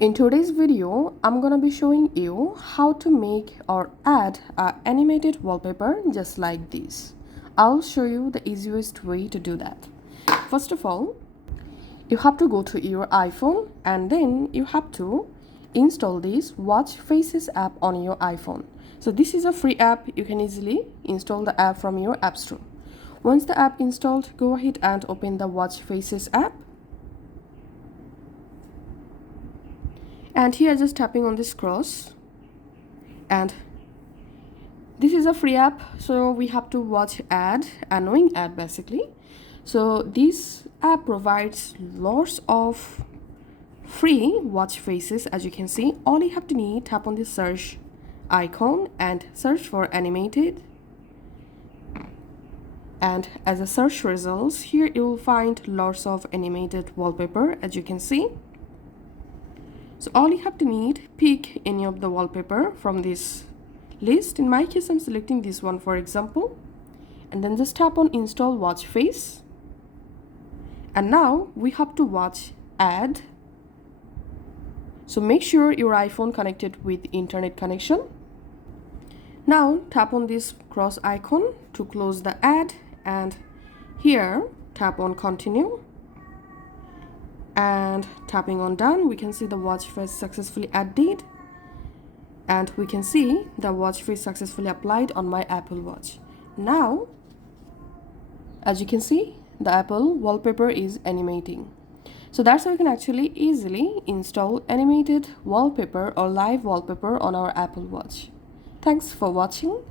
In today's video, I'm gonna be showing you how to make or add an animated wallpaper just like this. I'll show you the easiest way to do that. First of all, you have to go to your iPhone and then you have to install this Watch Faces app on your iPhone. So this is a free app. You can easily install the app from your app store. Once the app installed, go ahead and open the Watch Faces app. And here just tapping on this cross, and this is a free app, so we have to watch ad, annoying ad basically. So this app provides lots of free watch faces. As you can see, all you have to need, tap on this search icon and search for animated, and as a search results, here you will find lots of animated wallpaper. As you can see, so all you have to need, pick any of the wallpaper from this list. In my case, I'm selecting this one for example, and then just tap on install watch face. And now we have to watch ad. So make sure your iPhone connected with internet connection. Now tap on this cross icon to close the ad, and here tap on continue. And tapping on done, we can see the watch face successfully added, and we can see the watch face successfully applied on my Apple Watch. Now, as you can see, the Apple wallpaper is animating. So that's how we can actually easily install animated wallpaper or live wallpaper on our Apple Watch. Thanks for watching.